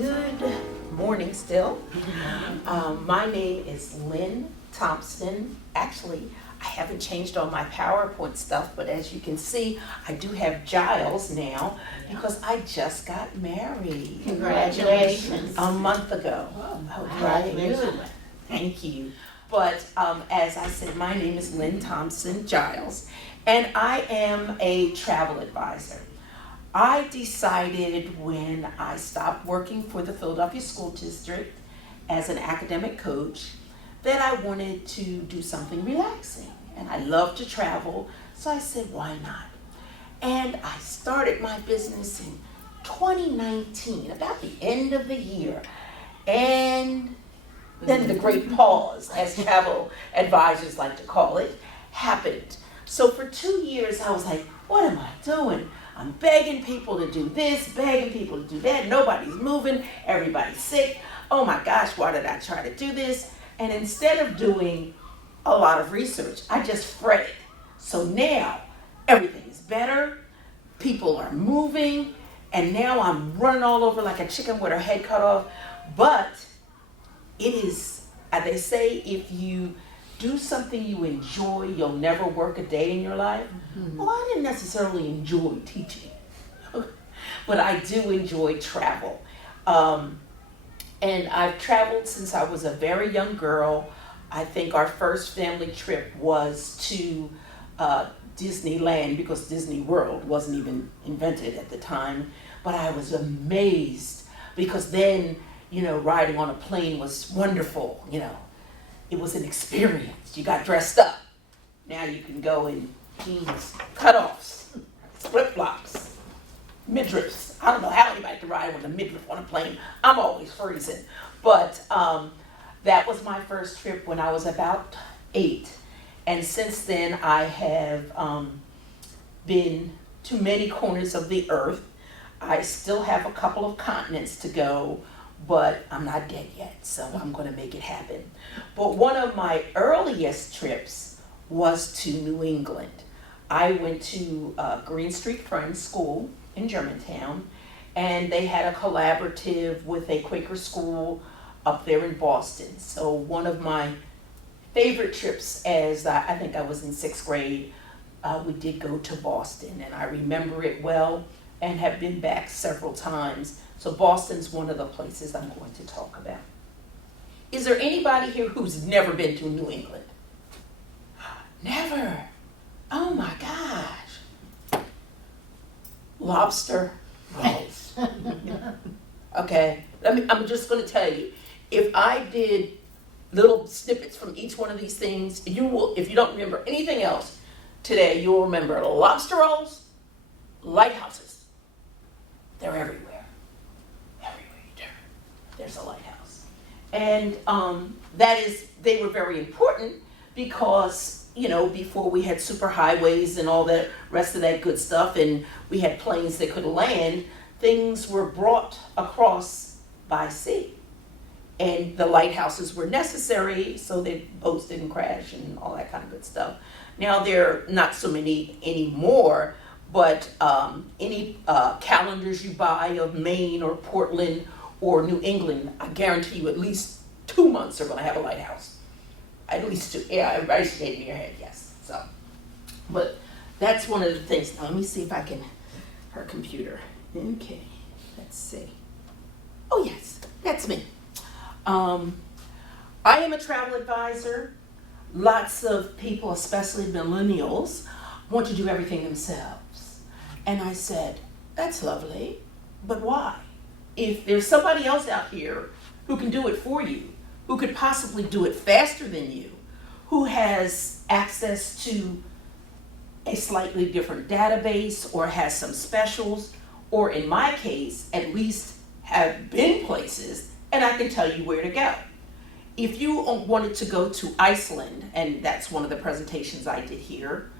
Good morning still. My name is Lynn Thompson. Actually, I haven't changed all my PowerPoint stuff, but as you can see, I do have Giles now because I just got married. Congratulations. A month ago. Congratulations. Thank you. But as I said, my name is Lynn Thompson Giles, and I am a travel advisor. I decided when I stopped working for the Philadelphia School District as an academic coach that I wanted to do something relaxing. And I love to travel, so I said, why not? And I started my business in 2019, about the end of the year. And then the great pause, as travel advisors like to call it, happened. So for 2 years, I was like, what am I doing? I'm begging people to do this, begging people to do that. Nobody's moving, everybody's sick. Oh my gosh, why did I try to do this? And instead of doing a lot of research, I just fretted. So now everything is better, people are moving, and now I'm running all over like a chicken with her head cut off. But it is, as they say, if you do something you enjoy, you'll never work a day in your life. Mm-hmm. Well, I didn't necessarily enjoy teaching, but I do enjoy travel. And I've traveled since I was a very young girl. I think our first family trip was to Disneyland because Disney World wasn't even invented at the time. But I was amazed because then, riding on a plane was wonderful, It was an experience. You got dressed up. Now you can go in jeans, cutoffs, flip-flops, midriffs. I don't know how anybody can ride with a midriff on a plane. I'm always freezing. But that was my first trip when I was about 8. And since then, I have been to many corners of the earth. I still have a couple of continents to go, but I'm not dead yet, so I'm going to make it happen. But one of my earliest trips was to New England. I went to Green Street Friends School in Germantown, and they had a collaborative with a Quaker school up there in Boston. So one of my favorite trips, as I think I was in 6th grade, we did go to Boston, and I remember it well and have been back several times. So Boston's one of the places I'm going to talk about. Is there anybody here who's never been to New England? Never. Oh my gosh. Lobster rolls. Okay, I'm just going to tell you, if I did little snippets from each one of these things, if you don't remember anything else today, you'll remember lobster rolls, lighthouses. They're everywhere. There's a lighthouse. And they were very important because, before we had superhighways and all that rest of that good stuff, and we had planes that could land, things were brought across by sea. And the lighthouses were necessary so that boats didn't crash and all that kind of good stuff. Now there are not so many anymore, but any calendars you buy of Maine or Portland or New England, I guarantee you at least 2 months are going to have a lighthouse. At least 2. Yeah, I just gave me your head, yes. So, but that's one of the things. Now let me see if I can, her computer. Okay, let's see. Oh yes, that's me. I am a travel advisor. Lots of people, especially millennials, want to do everything themselves. And I said, that's lovely, but why? If there's somebody else out here who can do it for you, who could possibly do it faster than you, who has access to a slightly different database or has some specials, or in my case, at least have been places, and I can tell you where to go. If you wanted to go to Iceland, and that's one of the presentations I did here,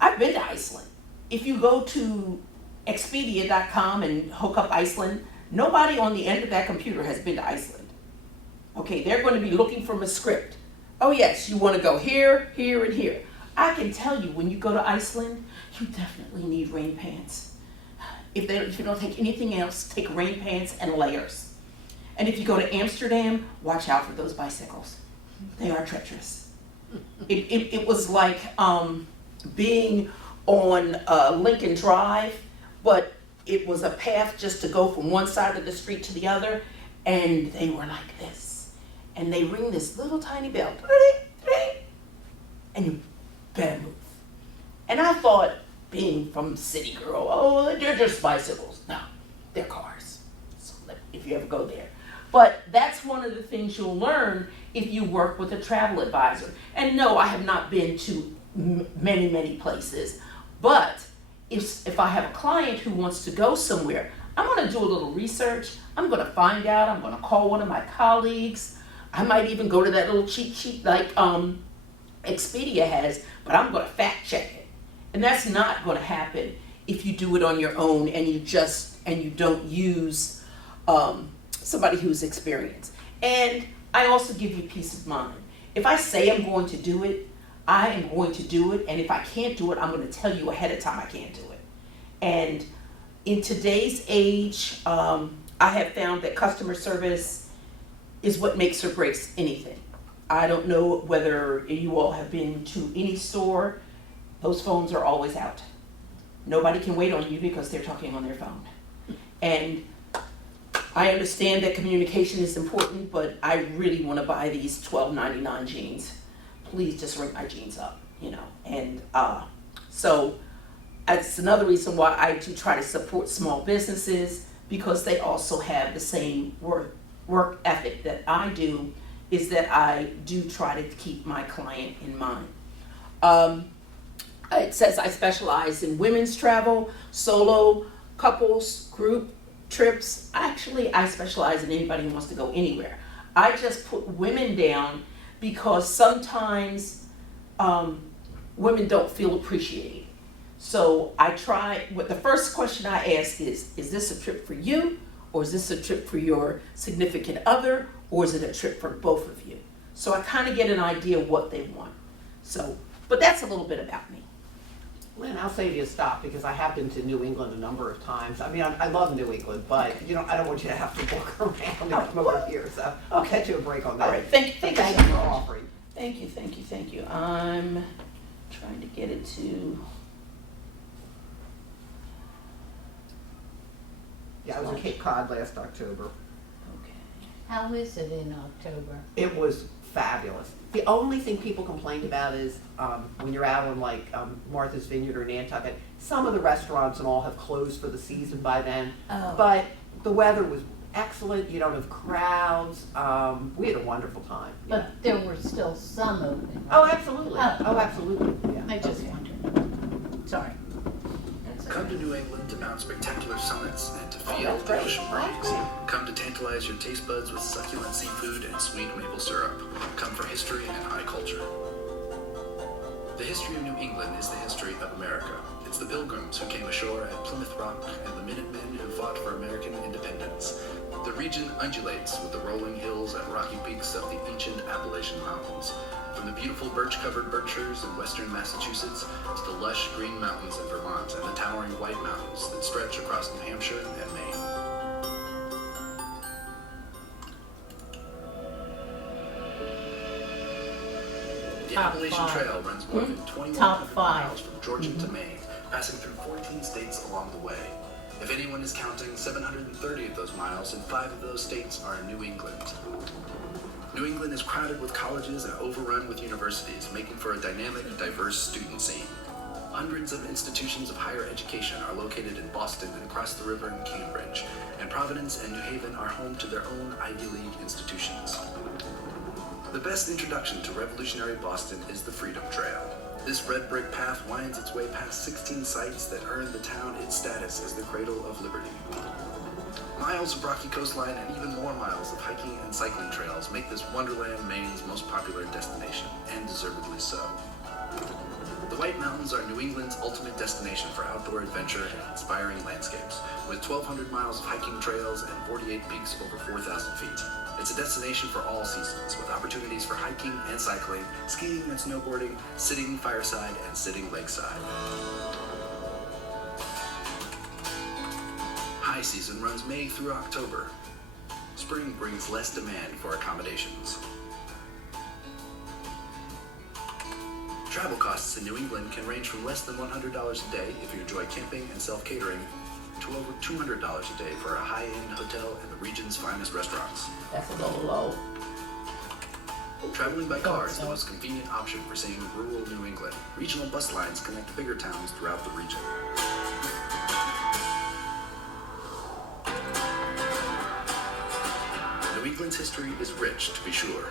I've been to Iceland. If you go to Expedia.com and hook up Iceland, nobody on the end of that computer has been to Iceland. Okay, they're going to be looking from a script. Oh yes, you want to go here, here, and here. I can tell you when you go to Iceland, you definitely need rain pants. if you don't take anything else, take rain pants and layers. And if you go to Amsterdam, watch out for those bicycles. They are treacherous. It was like being on Lincoln Drive, but it was a path just to go from one side of the street to the other, and they were like this. And they ring this little tiny bell, and you better move. And I thought, being from city girl, oh, they're just bicycles. No, they're cars. So if you ever go there. But that's one of the things you'll learn if you work with a travel advisor. And no, I have not been to many, many places. But if I have a client who wants to go somewhere, I'm going to do a little research. I'm going to find out. I'm going to call one of my colleagues. I might even go to that little cheat sheet like Expedia has, but I'm going to fact check it. And that's not going to happen if you do it on your own and you don't use somebody who's experienced. And I also give you peace of mind. If I say I'm going to do it, I am going to do it. And if I can't do it, I'm going to tell you ahead of time I can't do it. And in today's age, I have found that customer service is what makes or breaks anything. I don't know whether you all have been to any store. Those phones are always out. Nobody can wait on you because they're talking on their phone. And I understand that communication is important, but I really want to buy these $12.99 jeans. Please just ring my jeans up, And so that's another reason why I do try to support small businesses, because they also have the same work ethic that I do, is that I do try to keep my client in mind. It says I specialize in women's travel, solo, couples, group trips. Actually, I specialize in anybody who wants to go anywhere. I just put women down because sometimes women don't feel appreciated. So I try, the first question I ask is this a trip for you? Or is this a trip for your significant other? Or is it a trip for both of you? So I kind of get an idea of what they want. So, but that's a little bit about me. Lynn, I'll say to you stop, because I have been to New England a number of times. I mean, I love New England, but I don't want you to have to walk around and come over here. So I'll catch you a break on that. All right, thank you Thank so you for much. offering. Thank you. I'm trying to get it to. Yeah, I was in Cape Cod last October. Okay. How is it in October? It was fabulous. The only thing people complained about is when you're out on like Martha's Vineyard or Nantucket, some of the restaurants and all have closed for the season by then. Oh. But the weather was excellent. You don't have crowds. We had a wonderful time. But Yeah. there were still some open. Oh, absolutely. Oh. Oh, absolutely. Yeah. I just wondered. Sorry. Come to New England to mount spectacular summits and to feel that's the great. ocean breeze. Awesome. Come to tantalize your taste buds with succulent seafood and sweet maple syrup. Come for history and high culture. The history of New England is the history of America. It's the Pilgrims who came ashore at Plymouth Rock and the Minutemen who fought for American independence. The region undulates with the rolling hills and rocky peaks of the ancient Appalachian Mountains. From the beautiful birch-covered Berkshires in western Massachusetts to the lush green mountains in Vermont and the towering White Mountains that stretch across New Hampshire and Maine. The Top Appalachian five. Trail runs more than Top 2,100 five. miles from Georgia to Maine, passing through 14 states along the way. If anyone is counting, 730 of those miles in 5 of those states are in New England. New England is crowded with colleges and overrun with universities, making for a dynamic, diverse student scene. Hundreds of institutions of higher education are located in Boston and across the river in Cambridge, and Providence and New Haven are home to their own Ivy League institutions. The best introduction to revolutionary Boston is the Freedom Trail. This red brick path winds its way past 16 sites that earned the town its status as the cradle of liberty. Miles of rocky coastline and even more miles of hiking and cycling trails make this Wonderland Maine's most popular destination, and deservedly so. The White Mountains are New England's ultimate destination for outdoor adventure and inspiring landscapes, with 1,200 miles of hiking trails and 48 peaks over 4,000 feet. It's a destination for all seasons, with opportunities for hiking and cycling, skiing and snowboarding, sitting fireside and sitting lakeside. high season runs May through October. Spring brings less demand for accommodations. Travel costs in New England can range from less than $100 a day if you enjoy camping and self-catering to over $200 a day for a high-end hotel and the region's finest restaurants. That's a little low. Traveling by car is the most convenient option for seeing rural New England. Regional bus lines connect bigger towns throughout the region. New England's history is rich, to be sure,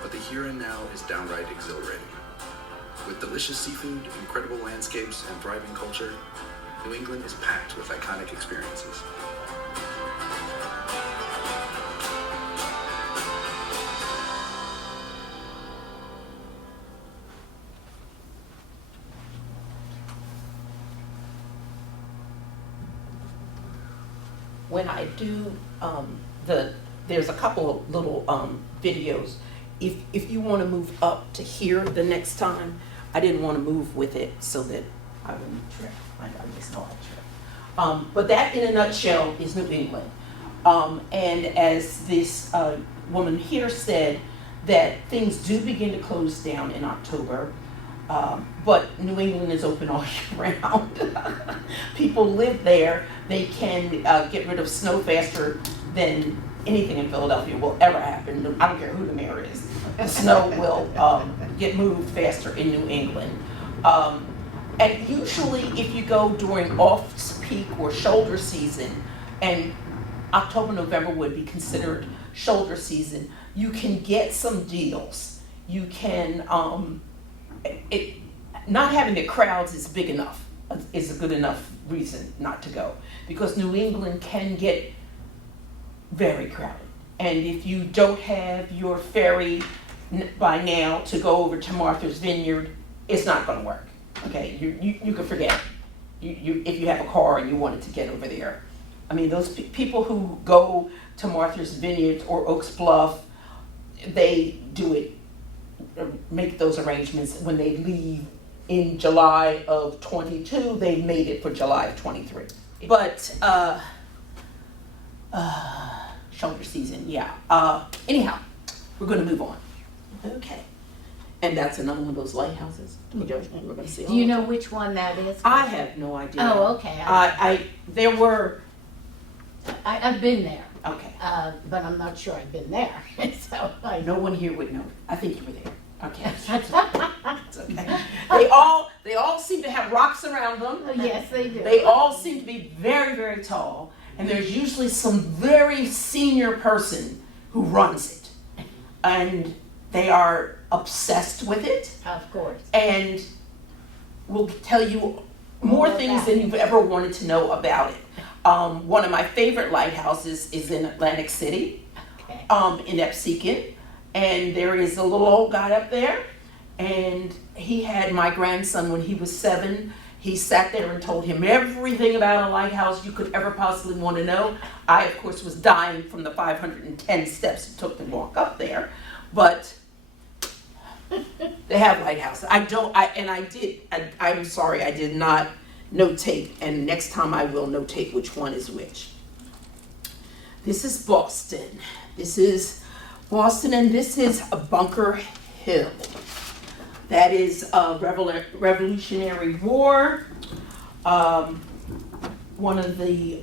but the here and now is downright exhilarating. With delicious seafood, incredible landscapes, and thriving culture, New England is packed with iconic experiences. When I do there's a couple of little videos. If you want to move up to here the next time, I didn't want to move with it so that I wouldn't trip. I just know I trip. But that, in a nutshell, is New England. And as this woman here said, that things do begin to close down in October. But New England is open all year round. People live there. They can get rid of snow faster than anything in Philadelphia will ever happen. I don't care who the mayor is. The snow will get moved faster in New England. And usually if you go during off-peak or shoulder season, and October, November would be considered shoulder season, you can get some deals. You can, not having the crowds is big enough, is a good enough reason not to go. Because New England can get very crowded. And if you don't have your ferry by now to go over to Martha's Vineyard, it's not going to work. Okay, you can forget it. If you have a car and you wanted to get over there. I mean, those people who go to Martha's Vineyard or Oaks Bluff, they do it, make those arrangements when they leave in July of 22. They made it for July of 23. But shoulder season, yeah. Anyhow, we're going to move on. Okay. And that's another one of those lighthouses. We're going to see. Do you know which one that is? I have no idea. Oh, okay. There were. I've been there. Okay. But I'm not sure I've been there. So No one here would know. I think you were there. Okay. It's okay. They all seem to have rocks around them. Oh, yes, they do. They all seem to be very, very tall. And there's usually some very senior person who runs it. And they are obsessed with it. Of course. And will tell you more things than you've ever wanted to know about it. One of my favorite lighthouses is in Atlantic City, Okay. in Epseekin. And there is a little old guy up there. And he had my grandson when he was 7. He sat there and told him everything about a lighthouse you could ever possibly want to know. I, of course, was dying from the 510 steps it took to walk up there. But they have lighthouses. I'm sorry, I did not notate. And next time I will notate which one is which. This is Boston. This is Boston, and this is a Bunker Hill. That is a Revolutionary War. One of the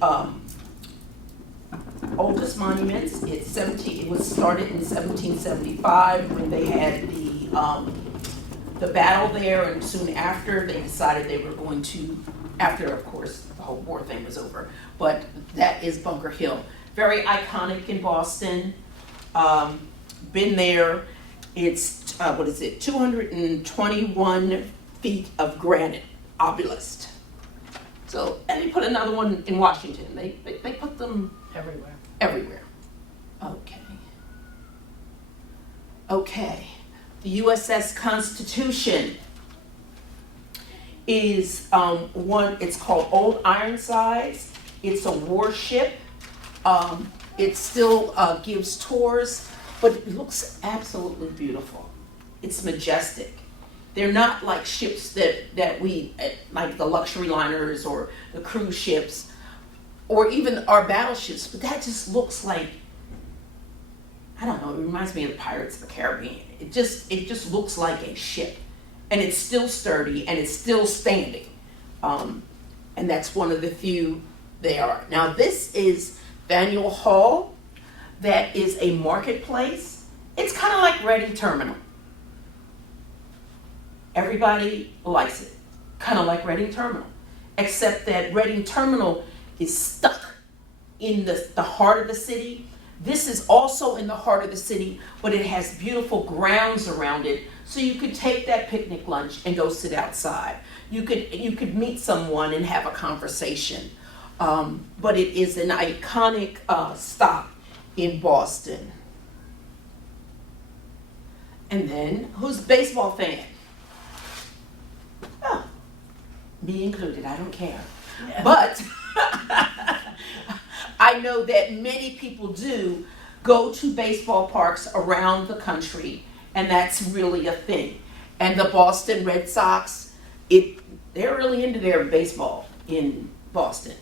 oldest monuments. It was started in 1775 when they had the battle there, and soon after they decided they were going to, after of course the whole war thing was over. But that is Bunker Hill. Very iconic in Boston. Been there. It's 221 feet of granite obelisk. So, and they put another one in Washington. They put them everywhere. Okay. The USS Constitution is it's called Old Ironsides. It's a warship. It still gives tours, but it looks absolutely beautiful. It's majestic. They're not like ships that we, like the luxury liners or the cruise ships. or even our battleships, but that just looks like, I don't know, it reminds me of the Pirates of the Caribbean. It just looks like a ship, and it's still sturdy and it's still standing. And that's one of the few they are. Now this is Faneuil Hall. That is a marketplace. It's kind of like Reading Terminal. Everybody likes it. Kind of like Reading Terminal. Except that Reading Terminal is stuck in the heart of the city. This is also in the heart of the city, but it has beautiful grounds around it. So you could take that picnic lunch and go sit outside. You could meet someone and have a conversation. But it is an iconic stop in Boston. And then, who's a baseball fan? Oh, me included, I don't care. Yeah. But I know that many people do go to baseball parks around the country, and that's really a thing. And the Boston Red Sox, they're really into their baseball in Boston.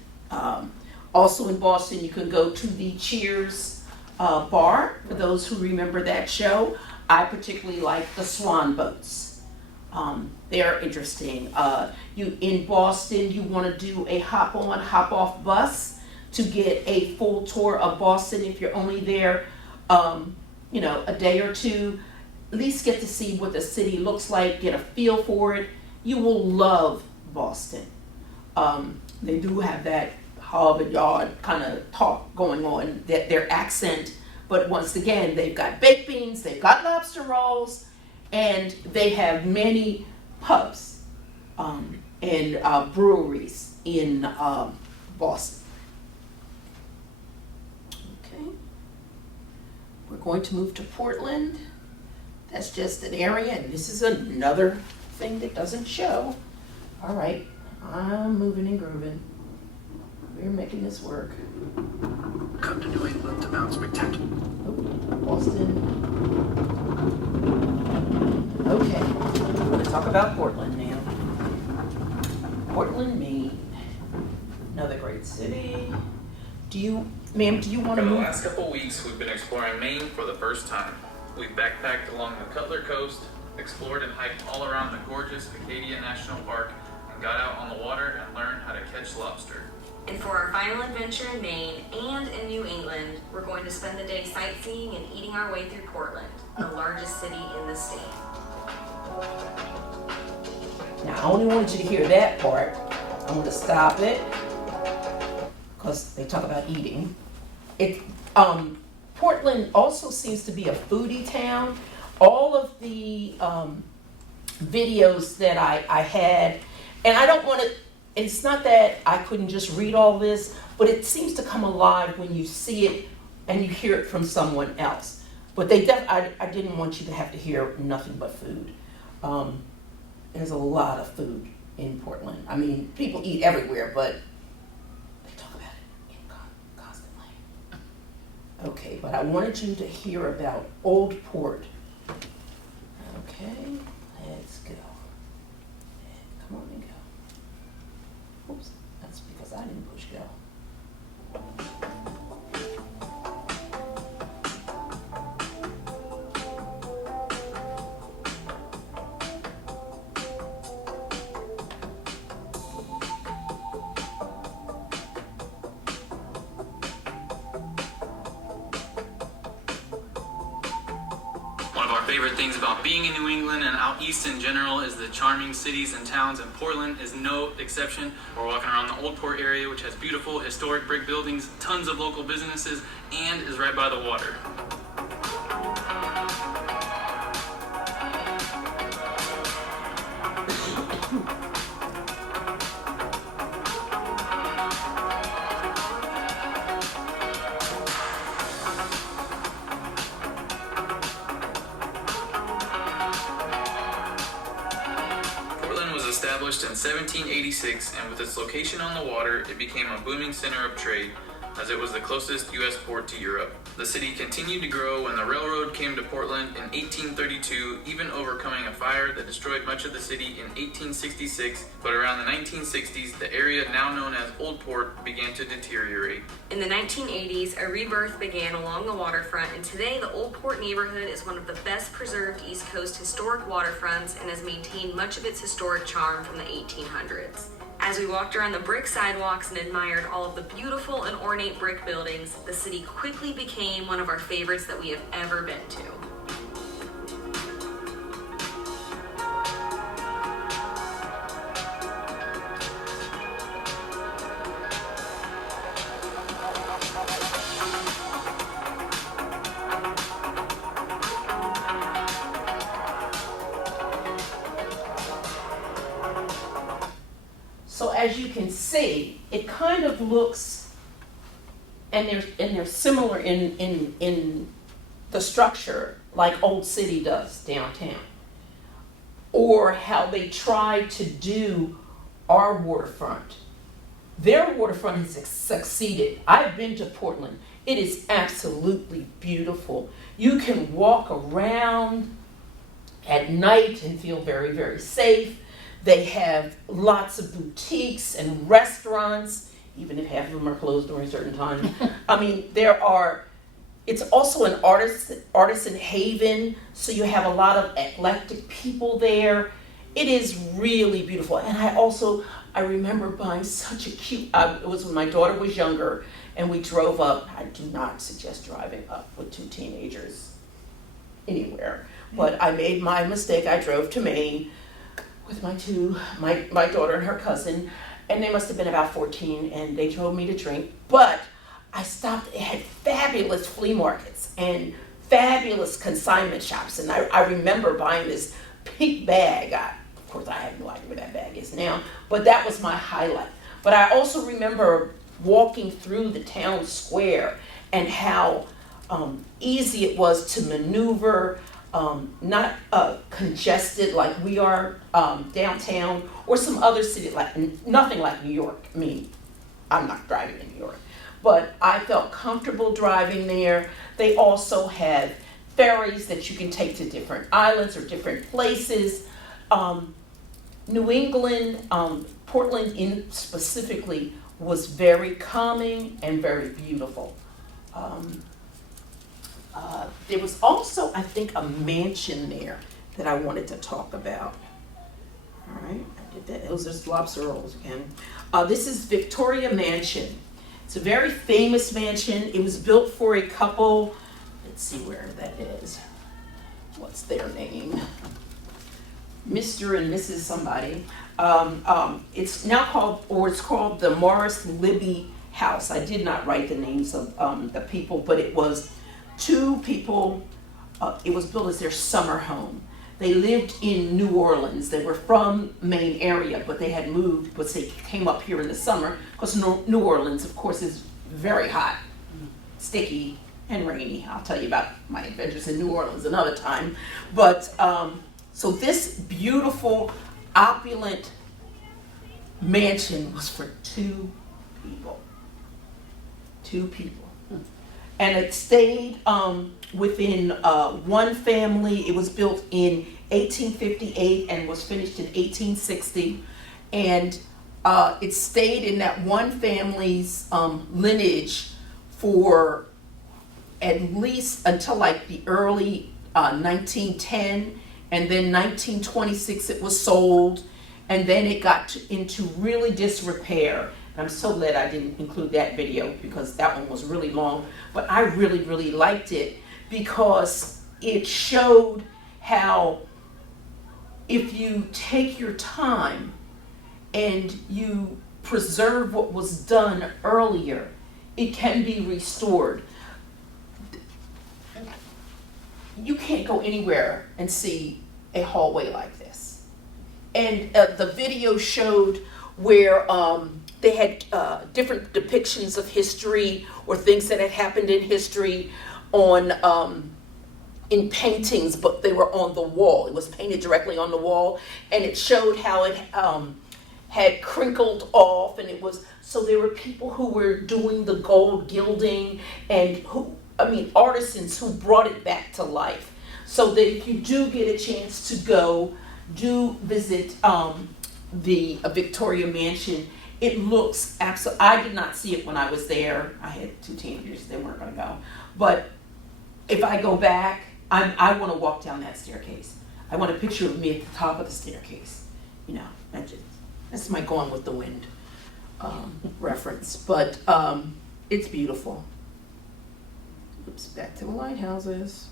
Also in Boston, you can go to the Cheers bar, for those who remember that show. I particularly like the Swan boats. They're interesting. In Boston, you want to do a hop-on, hop-off bus to get a full tour of Boston. If you're only there, a day or two, at least get to see what the city looks like, get a feel for it. You will love Boston. They do have that Harvard Yard kind of talk going on, their accent. But once again, they've got baked beans, they've got lobster rolls, and they have many pubs and breweries in Boston. Okay. We're going to move to Portland. That's just an area, and this is another thing that doesn't show. All right, I'm moving and grooving. We're making this work. Come to New England to mount spectacular. Boston. Okay, I'm going to talk about Portland now. Portland, Maine. Another great city. Ma'am, do you want For to the move? last couple weeks, we've been exploring Maine for the first time. We've backpacked along the Cutler Coast, explored and hiked all around the gorgeous Acadia National Park, and got out on the water and learned how to catch lobster. And for our final adventure in Maine and in New England, we're going to spend the day sightseeing and eating our way through Portland, the largest city in the state. Now, I only wanted you to hear that part. I'm going to stop it because they talk about eating. Portland also seems to be a foodie town. All of the videos that I had, and I don't want to, it's not that I couldn't just read all this, but it seems to come alive when you see it and you hear it from someone else. But I didn't want you to have to hear nothing but food. There's a lot of food in Portland. I mean, people eat everywhere, but they talk about it constantly. Okay, but I wanted you to hear about Old Port. Okay, let's go. Come on and go. Oops, that's because I didn't push go. One of our favorite things about being in New England and out east in general is the charming cities and towns, and Portland is no exception. We're walking around the Old Port area, which has beautiful historic brick buildings, tons of local businesses, and is right by the water. Portland was established in 1786, and with its location on the water, it became a booming center of trade. as it was the closest U.S. port to Europe. The city continued to grow when the railroad came to Portland in 1832, even overcoming a fire that destroyed much of the city in 1866, but around the 1960s, the area now known as Old Port began to deteriorate. In the 1980s, a rebirth began along the waterfront, and today the Old Port neighborhood is one of the best preserved East Coast historic waterfronts and has maintained much of its historic charm from the 1800s. As we walked around the brick sidewalks and admired all of the beautiful and ornate brick buildings, the city quickly became one of our favorites that we have ever been to. So as you can see, it kind of looks, and they're similar in the structure like Old City does downtown, or how they try to do our waterfront. Their waterfront has succeeded. I've been to Portland. It is absolutely beautiful. You can walk around at night and feel very, very safe. They have lots of boutiques and restaurants, even if half of them are closed during certain times. I mean, it's also an artisan haven, so you have a lot of eclectic people there. It is really beautiful. And I remember buying such a cute, it was when my daughter was younger, and we drove up. I do not suggest driving up with two teenagers anywhere, but I made my mistake. I drove to Maine with my daughter and her cousin, and they must have been about 14, and they drove me to drink. But I stopped. It had fabulous flea markets and fabulous consignment shops, and I remember buying this pink bag. Of course, I have no idea where that bag is now, but that was my highlight. But I also remember walking through the town square and how easy it was to maneuver, not congested like we are downtown or some other city, like nothing like New York. I mean, I'm not driving in New York, but I felt comfortable driving there. They also have ferries that you can take to different islands or different places. New England, Portland specifically, was very calming and very beautiful. There was also, I think, a mansion there that I wanted to talk about. All right, I did that. Those are lobster rolls again. This is Victoria Mansion. It's a very famous mansion. It was built for a couple. Let's see where that is. What's their name? Mr. and Mrs. somebody. It's now called, or it's called the Morris Libby House. I did not write the names of the people, but it was two people. It was built as their summer home. They lived in New Orleans. They were from Maine area, but they had moved, but they came up here in the summer because New Orleans, of course, is very hot, sticky, and rainy. I'll tell you about my adventures in New Orleans another time. But so this beautiful, opulent mansion was for two people. And it stayed within one family. It was built in 1858 and was finished in 1860. And it stayed in that one family's lineage for at least until like the early 1910. And then 1926 it was sold. And then it got into really disrepair. I'm so glad I didn't include that video because that one was really long. But I really, really liked it because it showed how if you take your time and you preserve what was done earlier, it can be restored. You can't go anywhere and see a hallway like this. And the video showed where they had different depictions of history or things that had happened in history on in paintings, but they were on the wall. It was painted directly on the wall, and it showed how had crinkled off, and it was, so there were people who were doing the gold gilding, and artisans who brought it back to life. So that if you do get a chance to go, do visit the Victoria Mansion. It looks absolutely, I did not see it when I was there. I had 2 teenagers, they weren't going to go. But if I go back, I want to walk down that staircase. I want a picture of me at the top of the staircase. You know, that's my Gone with the Wind reference. But it's beautiful. Oops, back to the lighthouses.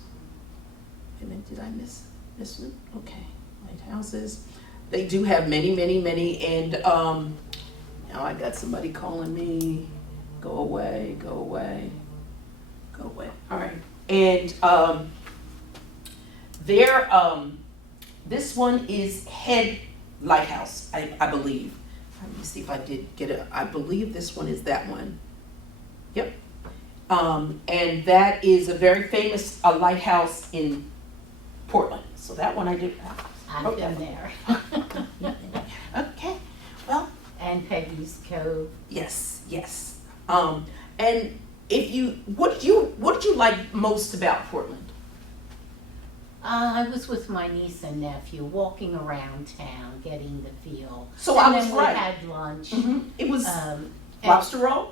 And then did I miss this one? Okay, lighthouses. They do have many, many, many, and now I got somebody calling me. Go away, go away, go away. All right, and this one is Head Lighthouse, I believe. Let me see if I did get it. I believe this one is that one. Yep. And that is a very famous lighthouse in Portland. So that one I did. I've been there. Okay. Well. And Peggy's Cove. Yes. Yes. And what did you like most about Portland? I was with my niece and nephew walking around town, getting the feel. So and I was then right. We had lunch. Mm-hmm. It was And, lobster roll,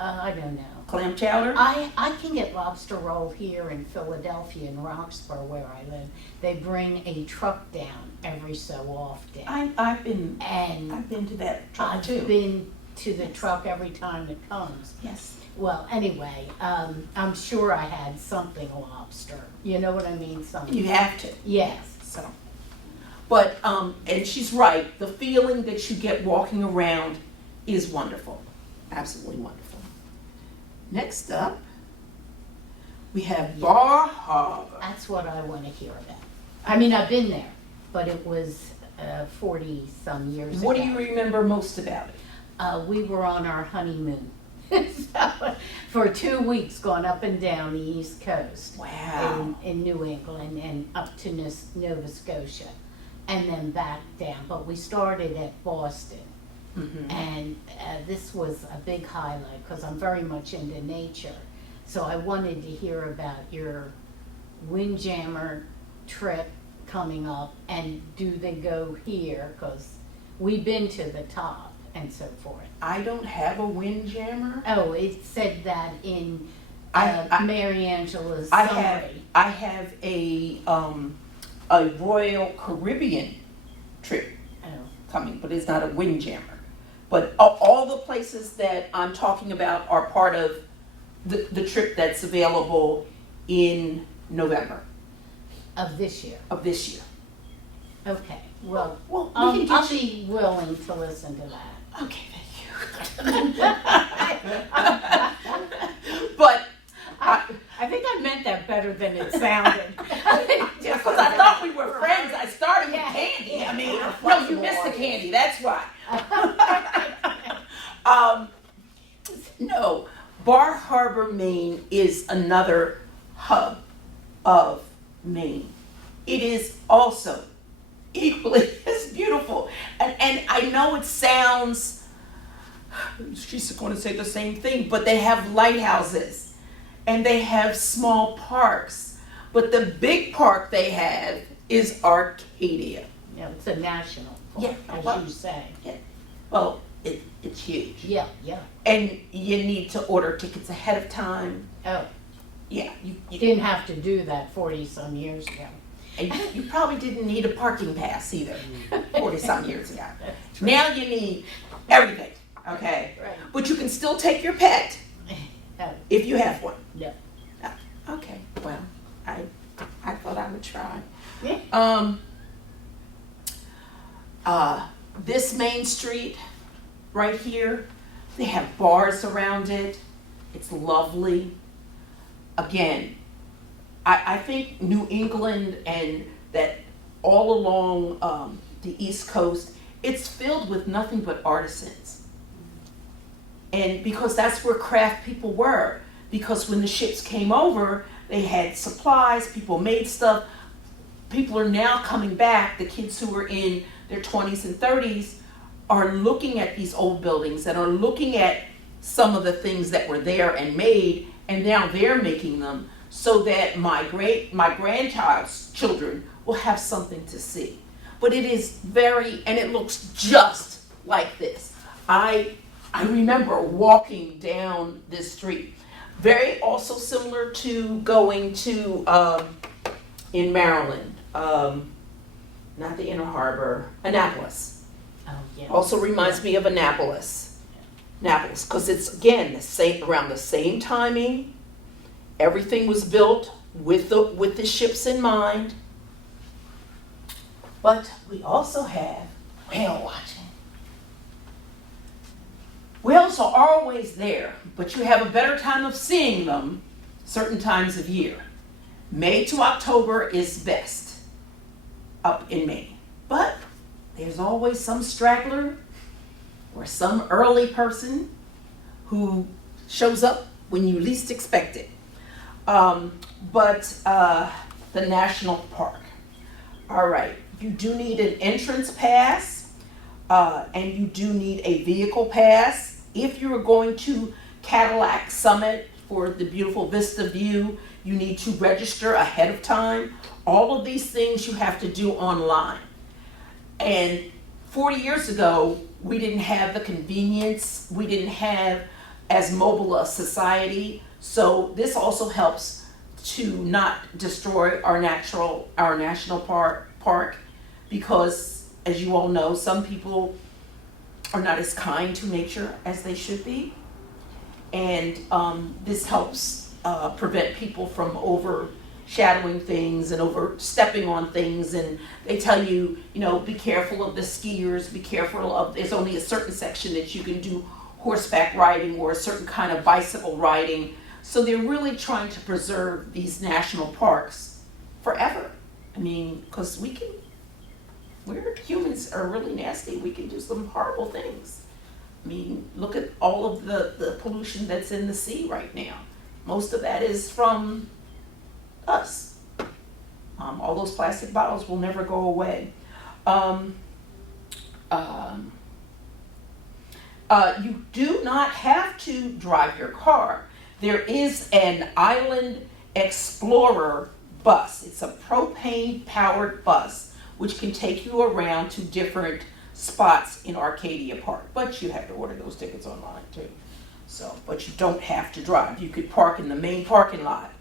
I don't know. clam chowder. I can get lobster roll here in Philadelphia, in Roxborough, where I live. They bring a truck down every so often. I've been to that truck I've too. been to the truck every time it comes. Yes. Well, anyway, I'm sure I had something lobster. You know what I mean? Something. You have to. Yes. So, but and she's right. The feeling that you get walking around is wonderful, absolutely wonderful. Next up, we have Bar Harbor. That's what I want to hear about. I mean, I've been there, but it was 40 some years ago. What do you remember most about it? We were on our honeymoon. So, for 2 weeks, gone up and down the East Coast. Wow. In New England and up to Nova Scotia, and then back down. But we started at Boston. Mm-hmm. And this was a big highlight because I'm very much into nature. So I wanted to hear about your Windjammer trip coming up, and do they go here? Because we've been to the top and so forth. I don't have a Windjammer. Oh, it said that in I- Mary Angela's I summary. have a Royal Caribbean trip Oh, coming, but it's not a Windjammer. But all the places that I'm talking about are part of the trip that's available in November of this year. of this year. Okay. Well, Well, we I'll can get you. be willing to listen to that. Okay, thank you. But I think I meant that better than it sounded. because I thought we were friends, I started with Yeah. candy. I mean, no, you missed the candy. That's why. No, Bar Harbor, Maine is another hub of Maine. It is also equally as beautiful. And I know it sounds, she's going to say the same thing, but they have lighthouses and they have small parks. But the big park they have is Acadia. Yeah, it's a national park, Yeah, as well- you say. Well, it's huge. Yeah, yeah. And you need to order tickets ahead of time. Oh, Yeah, you you didn't have to do that 40 some years ago. and you probably didn't need a parking pass either 40-some years ago. Now you need everything, okay? Right. But you can still take your pet Oh, if you have one. no. Okay, well, I thought I would try. Yeah. This Main Street right here, they have bars around it. It's lovely. Again, I think New England and that all along the East Coast, it's filled with nothing but artisans. And because that's where craft people were. Because when the ships came over, they had supplies, people made stuff. People are now coming back, the kids who were in their 20s and 30s are looking at these old buildings and are looking at some of the things that were there and made, and now they're making them so that my grandchild's children will have something to see. But it is and it looks just like this. I remember walking down this street, very also similar to going to in Maryland, not the Inner Harbor, Annapolis. Oh, yeah. Also reminds me of Annapolis, because it's again around the same timing. Everything was built with the ships in mind. But we also have whale watching. Whales are always there, but you have a better time of seeing them certain times of year. May to October is best up in Maine. But there's always some straggler or some early person who shows up when you least expect it. But the national park. All right, you do need an entrance pass, and you do need a vehicle pass. If you are going to Cadillac Summit for the beautiful vista view, you need to register ahead of time. All of these things you have to do online. And 40 years ago, we didn't have the convenience. We didn't have as mobile a society. So this also helps to not destroy our national park, because as you all know, some people are not as kind to nature as they should be. And this helps prevent people from overshadowing things and overstepping on things. And they tell you, be careful of the skiers, be careful of, there's only a certain section that you can do horseback riding or a certain kind of bicycle riding. So they're really trying to preserve these national parks forever. I mean, because we're humans are really nasty. We can do some horrible things. I mean, look at all of the pollution that's in the sea right now. Most of that is from us. All those plastic bottles will never go away. You do not have to drive your car. There is an Island Explorer bus. It's a propane-powered bus which can take you around to different spots in Acadia Park. But you have to order those tickets online too. But you don't have to drive. You could park in the main parking lot,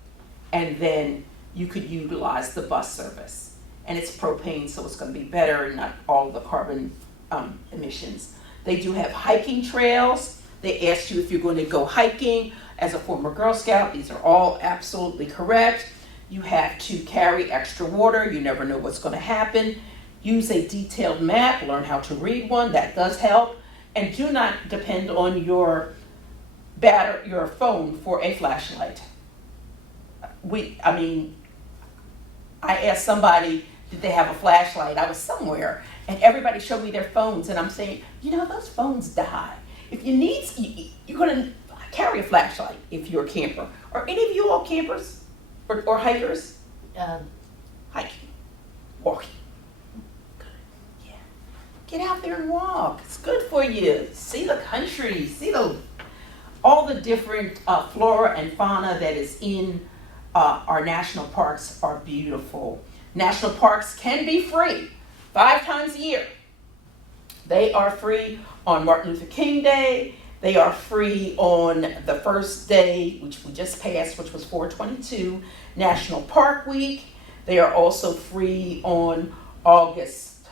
and then you could utilize the bus service. And it's propane, so it's going to be better and not all the carbon emissions. They do have hiking trails. They ask you if you're going to go hiking. As a former Girl Scout, these are all absolutely correct. You have to carry extra water. You never know what's going to happen. Use a detailed map. Learn how to read one. That does help. And do not depend on your phone for a flashlight. I asked somebody, did they have a flashlight? I was somewhere, and everybody showed me their phones, and I'm saying, those phones die. If you need, you're going to carry a flashlight if you're a camper. Are any of you all campers or hikers? Hiking, walking. Good. Yeah. Get out there and walk. It's good for you. See the country. See all the different flora and fauna that is in our national parks are beautiful. National parks can be free 5 times a year. They are free on Martin Luther King Day. They are free on the first day, which we just passed, which was 4/22, National Park Week. They are also free on August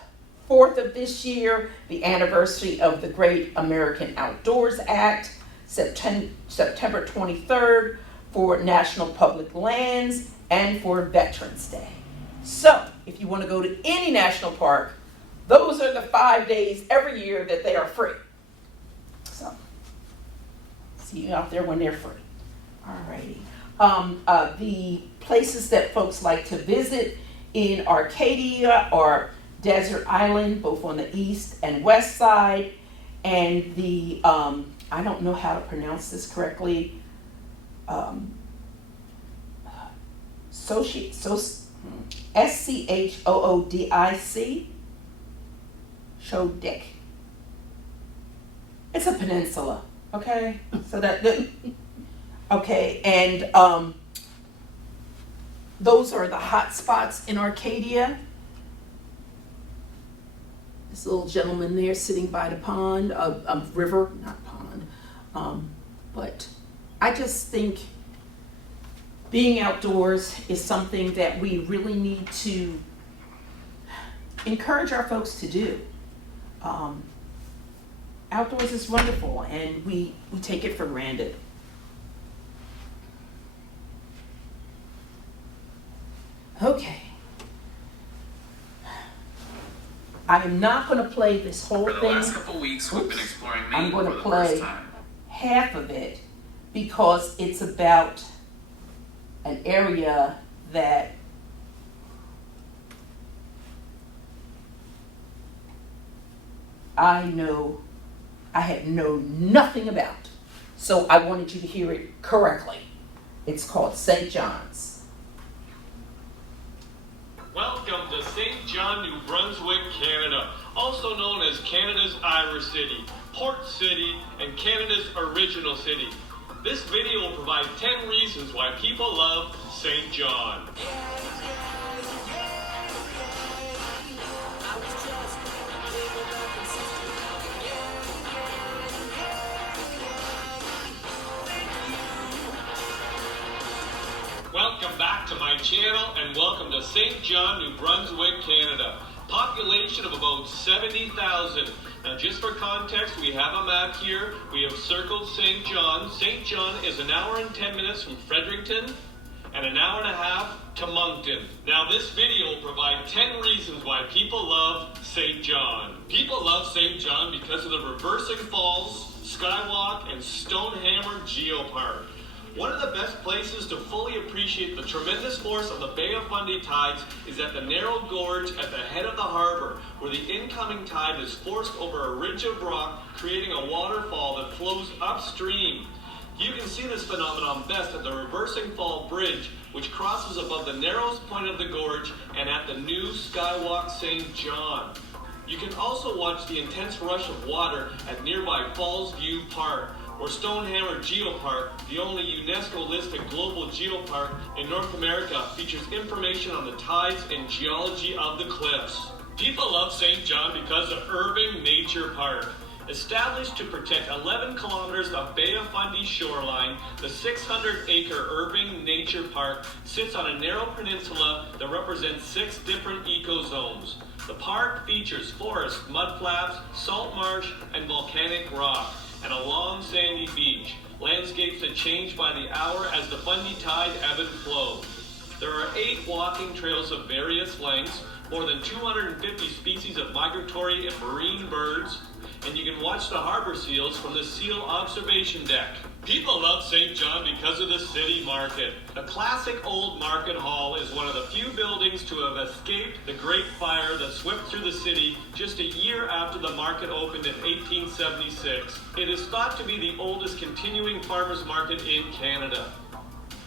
4th of this year, the anniversary of the Great American Outdoors Act, September 23rd for National Public Lands, and for Veterans Day. So, if you want to go to any national park, those are the 5 days every year that they are free. So, see you out there when they're free. Alrighty. The places that folks like to visit in Arcadia are Desert Island, both on the east and west side, and the, I don't know how to pronounce this correctly, SCHOODIC, Shodic. It's a peninsula, okay? So okay, and those are the hot spots in Arcadia. This little gentleman there sitting by the pond, river, not pond. But I just think being outdoors is something that we really need to encourage our folks to do. Outdoors is wonderful, and we take it for granted. Okay. I am not going to play this whole For the thing. last couple weeks, we've been exploring Maine I'm going for to the play first time. half of it because it's about an area that I had known nothing about. So I wanted you to hear it correctly. It's called St. John's. Welcome to St. John, New Brunswick, Canada, also known as Canada's Irish City, Port City, and Canada's original city. This video will provide 10 reasons why people love St. John. Welcome back to my channel and welcome to St. John, New Brunswick, Canada. Population of about 70,000. Now just for context, we have a map here. We have circled St. John. St. John is an hour and 10 minutes from Fredericton and an hour and a half to Moncton. Now this video will provide 10 reasons why people love St. John. People love St. John because of the reversing falls, skywalk, and Stonehammer Geopark. One of the best places to fully appreciate the tremendous force of the Bay of Fundy tides is at the narrow gorge at the head of the harbor, where the incoming tide is forced over a ridge of rock, creating a waterfall that flows upstream. You can see this phenomenon best at the Reversing Fall Bridge, which crosses above the narrowest point of the gorge and at the new Skywalk St. John. You can also watch the intense rush of water at nearby Falls View Park, or Stonehammer Geopark, the only UNESCO-listed global geopark in North America, features information on the tides and geology of the cliffs. People love St. John because of Irving Nature Park. Established to protect 11 kilometers of Bay of Fundy shoreline, the 600-acre Irving Nature Park sits on a narrow peninsula that represents 6 different ecozones. The park features forest, mudflats, salt marsh, and volcanic rock, and a long sandy beach, landscapes that change by the hour as the Fundy tide ebb and flow. There are 8 walking trails of various lengths, more than 250 species of migratory and marine birds, and you can watch the harbor seals from the seal observation deck. People love St. John because of the city market. The classic old market hall is one of the few buildings to have escaped the Great Fire that swept through the city just a year after the market opened in 1876. It is thought to be the oldest continuing farmers market in Canada.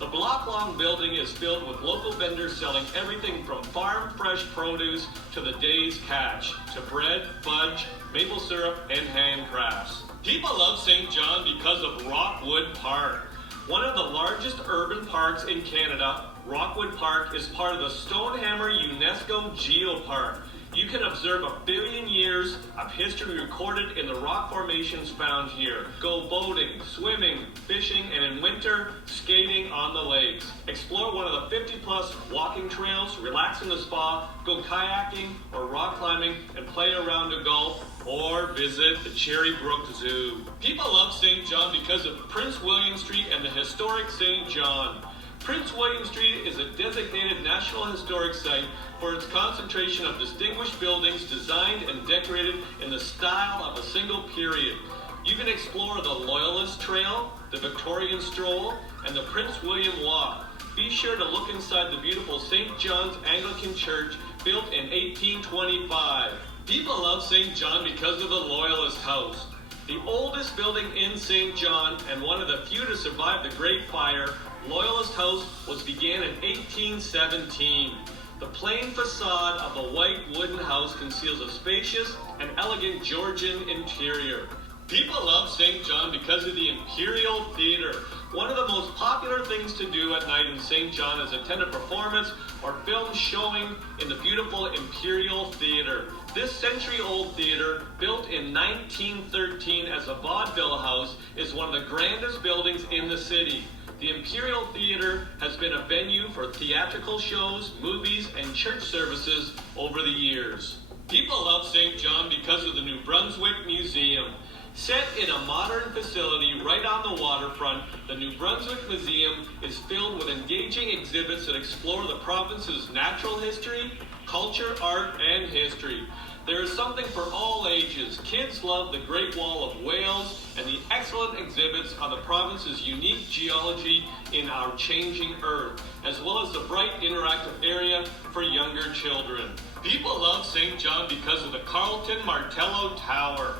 The block-long building is filled with local vendors selling everything from farm fresh produce to the day's catch, to bread, fudge, maple syrup, and handcrafts. People love St. John because of Rockwood Park. One of the largest urban parks in Canada, Rockwood Park is part of the Stonehammer UNESCO Geopark. You can observe 1 billion years of history recorded in the rock formations found here. Go boating, swimming, fishing, and in winter, skating on the lakes. Explore one of the 50-plus walking trails, relax in the spa, go kayaking or rock climbing, and play around a golf, or visit the Cherry Brook Zoo. People love St. John because of Prince William Street and the historic St. John. Prince William Street is a designated National Historic Site for its concentration of distinguished buildings designed and decorated in the style of a single period. You can explore the Loyalist Trail, the Victorian Stroll, and the Prince William Walk. Be sure to look inside the beautiful St. John's Anglican Church, built in 1825. People love St. John because of the Loyalist House. The oldest building in St. John and one of the few to survive the Great Fire, Loyalist House began in 1817. The plain facade of the white wooden house conceals a spacious and elegant Georgian interior. People love St. John because of the Imperial Theater. One of the most popular things to do at night in St. John is attend a performance or film showing in the beautiful Imperial Theater. This century-old theater, built in 1913 as a vaudeville house, is one of the grandest buildings in the city. The Imperial Theater has been a venue for theatrical shows, movies, and church services over the years. People love St. John because of the New Brunswick Museum. Set in a modern facility right on the waterfront, the New Brunswick Museum is filled with engaging exhibits that explore the province's natural history, culture, art, and history. There is something for all ages. Kids love the Great Wall of Wales and the excellent exhibits on the province's unique geology in our changing earth, as well as the bright interactive area for younger children. People love St. John because of the Carlton Martello Tower.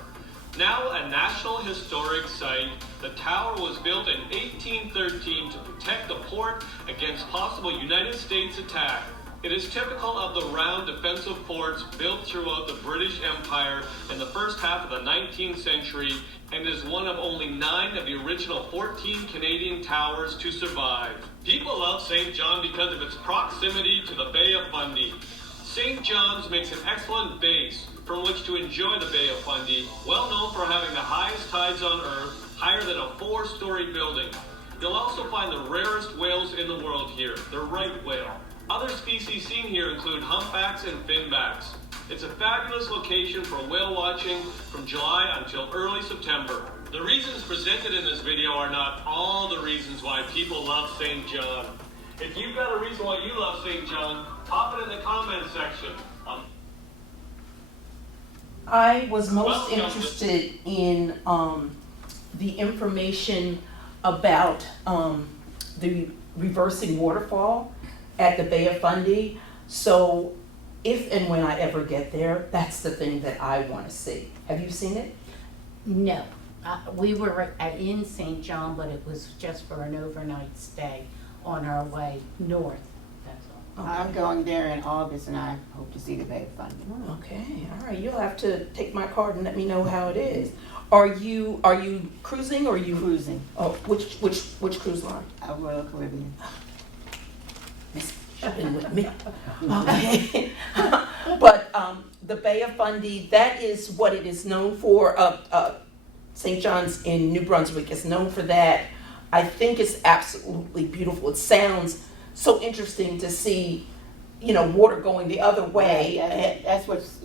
Now a National Historic Site, the tower was built in 1813 to protect the port against possible United States attack. It is typical of the round defensive forts built throughout the British Empire in the first half of the 19th century and is one of only 9 of the original 14 Canadian towers to survive. People love St. John because of its proximity to the Bay of Fundy. St. John's makes an excellent base from which to enjoy the Bay of Fundy, well known for having the highest tides on Earth, higher than a 4-story building. You'll also find the rarest whales in the world here, the right whale. Other species seen here include humpbacks and finbacks. It's a fabulous location for whale watching from July until early September. The reasons presented in this video are not all the reasons why people love St. John. If you've got a reason why you love St. John, pop it in the comment section. I was most interested in the information about the reversing waterfall at the Bay of Fundy. So if and when I ever get there, that's the thing that I want to see. Have you seen it? No, we were in St. John, but it was just for an overnight stay on our way north, that's all. Okay. I'm going there in August and I hope to see the Bay of Fundy. Okay, all right. You'll have to take my card and let me know how it is. Are you cruising or are you Cruising, Oh, which cruise line? Royal Caribbean. Miss, you've been with me. Okay. But the Bay of Fundy, that is what it is known for. St. John's in New Brunswick is known for that. I think it's absolutely beautiful. It sounds so interesting to see, water going the other way. Yeah, that's what's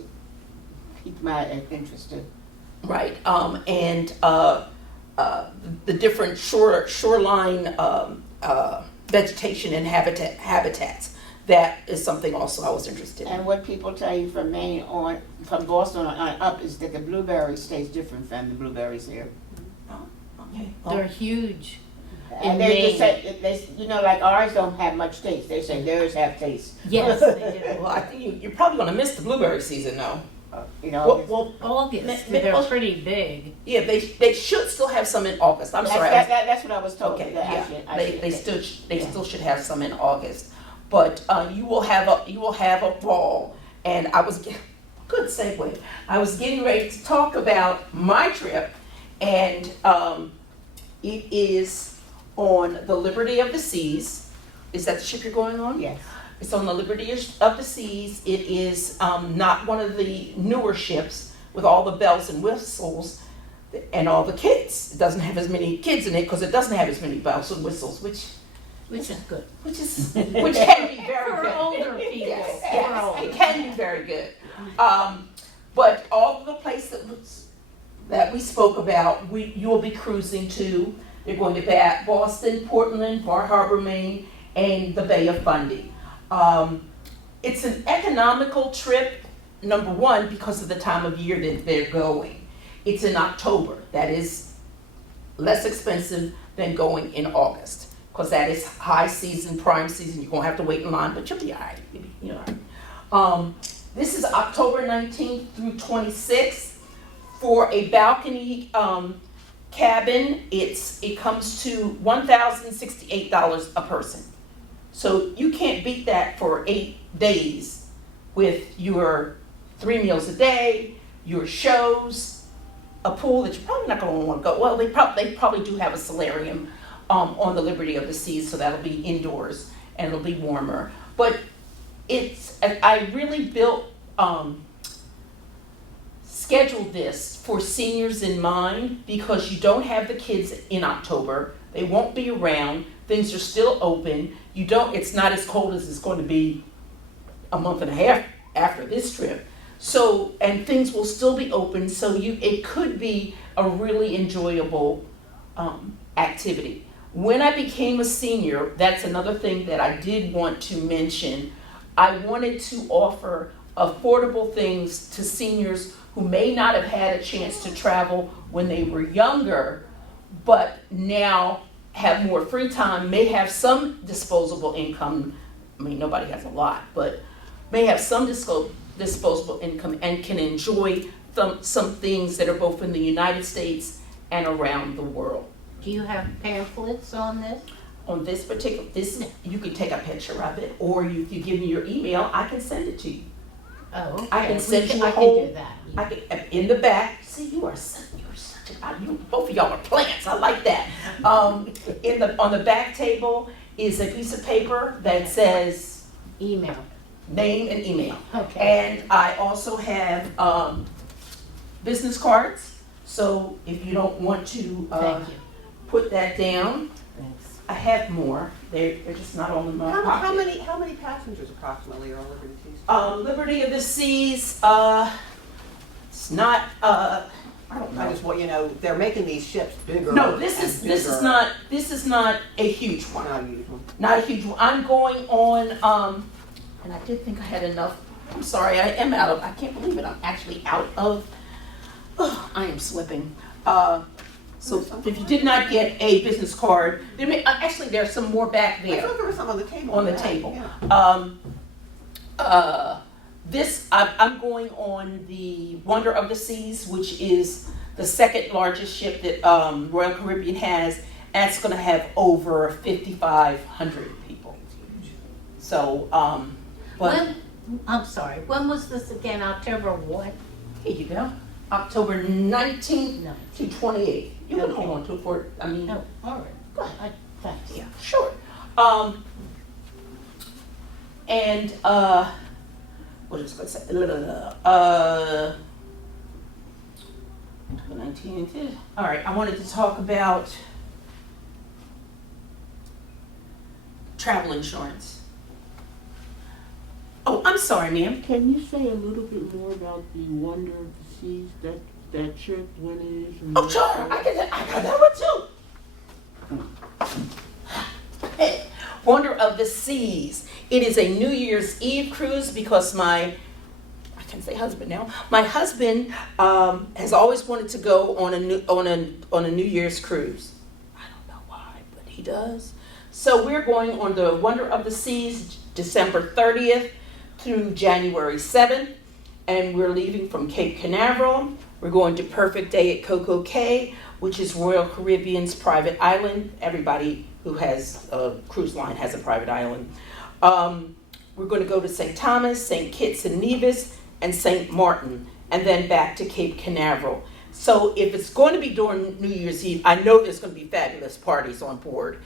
piqued my interest too. Right, and the different shoreline vegetation and habitats. That is something also I was interested in. And what people tell you from Maine from Boston on up is that the blueberries taste different from the blueberries here. Oh, okay. They're huge. And In they just Maine. say, like ours don't have much taste. They say theirs have taste. Yes, they Well, I think you're probably going to miss the blueberry season, though. do. August, they're well, pretty big. Yeah, they should still have some in August. I'm sorry. That's what I was told. Okay, that yeah, they still should have some in August, but you will have a fall. And good segue. I was getting ready to talk about my trip, and it is on the Liberty of the Seas. Is that the ship you're going on? Yes. It's on the Liberty of the Seas. It is not one of the newer ships with all the bells and whistles and all the kids. It doesn't have as many kids in it because it doesn't have as many bells and whistles, which Which is good. which can be very For good. older people. Yes, For yes, older. it can be very good. But all of the places that we spoke about, you will be cruising to. They're going to Boston, Portland, Bar Harbor, Maine, and the Bay of Fundy. It's an economical trip, number one, because of the time of year that they're going. It's in October. That is less expensive than going in August, because that is high season, prime season. You're going to have to wait in line, but you'll be all right. You'll be all right. This is October 19th through 26th. For a balcony cabin, it comes to $1,068 a person. So you can't beat that for 8 days with your 3 meals a day, your shows, a pool that you're probably not going to want to go. Well, they probably do have a solarium on the Liberty of the Seas, so that'll be indoors and it'll be warmer. But I really scheduled this for seniors in mind because you don't have the kids in October. They won't be around. Things are still open. It's not as cold as it's going to be a month and a half after this trip. So, and things will still be open, so it could be a really enjoyable activity. When I became a senior, that's another thing that I did want to mention. I wanted to offer affordable things to seniors who may not have had a chance to travel when they were younger, but now have more free time, may have some disposable income. I mean, nobody has a lot, but may have some disposable income and can enjoy some things that are both in the United States and around the world. Do you have pamphlets on this? On this you can take a picture of it, or you can give me your email. I can send it to you. Oh, okay. I can send you a I whole. can do that. I can, in the back. See, both of y'all are plants. I like that. On the back table is a piece of paper that says Email. name and email. Okay. And I also have business cards. So if you don't want to Thank you. put that down, Thanks. I have more. They're just not on my pocket. How many passengers approximately are on Liberty Seas? Liberty of the Seas. It's not. I don't know. I just want they're making these ships bigger. No, this is not a huge one. Not a huge one. Not a huge one. I'm going on. And I did think I had enough. I'm sorry. I can't believe it. I'm actually out of. I am slipping. So if you did not get a business card, actually there's some more back I there thought there was some on the table. on the back, table. Yeah. I'm going on the Wonder of the Seas, which is the second largest ship that Royal Caribbean has, and it's going to have over 5,500 people. So, I'm sorry. When was this again? October what? here you go. October 19th No. to 28th. You can Okay. hold on to it for, No. All right. Go ahead. Thanks. Yeah, sure. And what is going to say? 19. All right. I wanted to talk about travel insurance. Oh, I'm sorry, ma'am. Can you say a little bit more about the Wonder of the Seas, that trip, when it is? And Oh, sure. I got that one too. Hey, Wonder of the Seas. It is a New Year's Eve cruise because I can say husband now. My husband has always wanted to go on a New Year's cruise. I don't know why, but he does. So we're going on the Wonder of the Seas December 30th through January 7th, and we're leaving from Cape Canaveral. We're going to Perfect Day at Coco Cay, which is Royal Caribbean's private island. Everybody who has a cruise line has a private island. We're going to go to St. Thomas, St. Kitts and Nevis, and St. Martin, and then back to Cape Canaveral. So if it's going to be during New Year's Eve, I know there's going to be fabulous parties on board.